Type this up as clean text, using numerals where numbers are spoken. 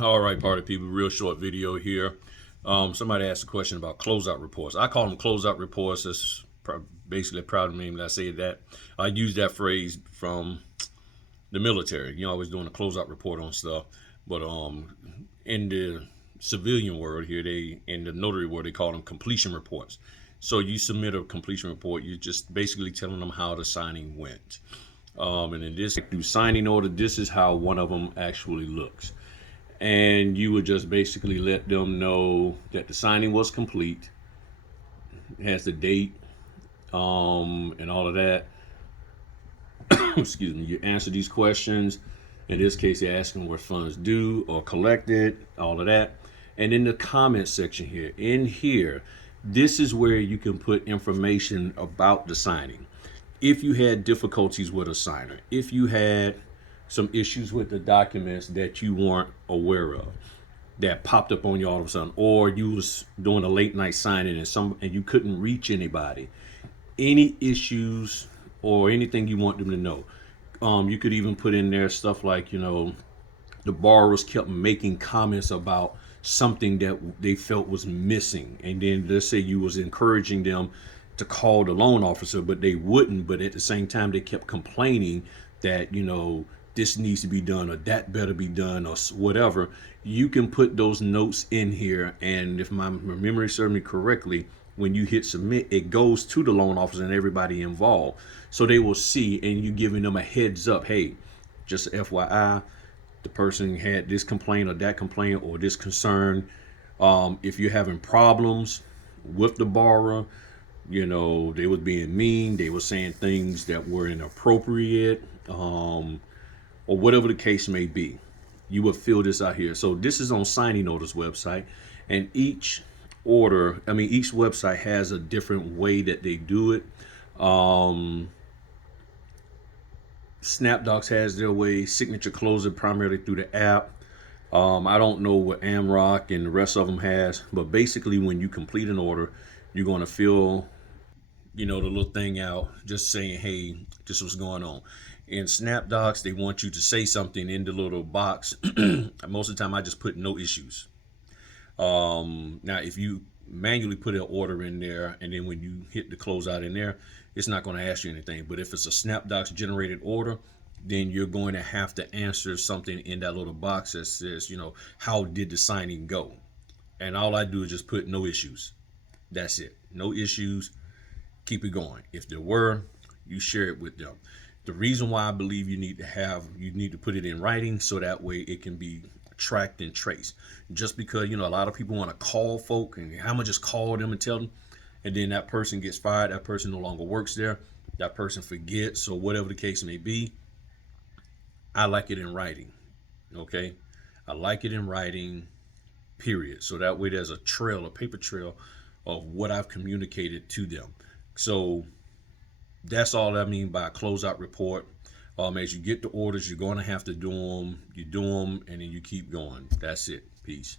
All right, party people, real short video here. Somebody asked a question about closeout reports. I call them closeout reports. That's basically a proud name that I say that. I use that phrase from the military. You know, I was doing a closeout report on stuff. But in the civilian world here, in the notary world, they call them completion reports. So you submit a completion report. You're just basically telling them how the signing went. And in this through signing order, this is how one of them actually looks. And you would just basically let them know that the signing was complete. It has the date and all of that. Excuse me. You answer these questions. In this case, they're asking where funds due or collected, all of that. And in the comment section here, this is where you can put information about the signing. If you had difficulties with a signer, if you had some issues with the documents that you weren't aware of, that popped up on you all of a sudden, or you was doing a late night signing and you couldn't reach anybody, any issues or anything you want them to know. You could even put in there stuff like, the borrowers kept making comments about something that they felt was missing, and then let's say you was encouraging them to call the loan officer, but they wouldn't. But at the same time, they kept complaining that this needs to be done or that better be done or whatever. You can put those notes in here, and if my memory serves me correctly, when you hit submit, it goes to the loan officer and everybody involved, so they will see, and you giving them a heads up. Hey, just FYI, the person had this complaint or that complaint or this concern. If you're having problems with the borrower, they was being mean, they were saying things that were inappropriate, or whatever the case may be, you would fill this out here. So this is on Signing Orders website, and each website has a different way that they do it. SnapDocs has their way. Signature Closer primarily through the app. I don't know what Amrock and the rest of them has, but basically when you complete an order, you're going to fill the little thing out just saying, hey, this is what's going on. In SnapDocs, they want you to say something in the little box. Most of the time I just put no issues. Now if you manually put an order in there, and then when you hit the closeout in there, it's not going to ask you anything. But if it's a SnapDocs generated order, then you're going to have to answer something in that little box that says, how did the signing go? And all I do is just put no issues. That's it. No issues. Keep it going. If there were, you share it with them. The reason why I believe you need to put it in writing, so that way it can be tracked and traced. Just because, a lot of people want to call folk, and how much just call them and tell them, and then that person gets fired, that person no longer works there, that person forgets, or whatever the case may be. I like it in writing. Okay? I like it in writing, period. So that way there's a paper trail of what I've communicated to them. So that's all I mean by a closeout report. As you get the orders, you're going to have to do them. You do them, and then you keep going. That's it. Peace.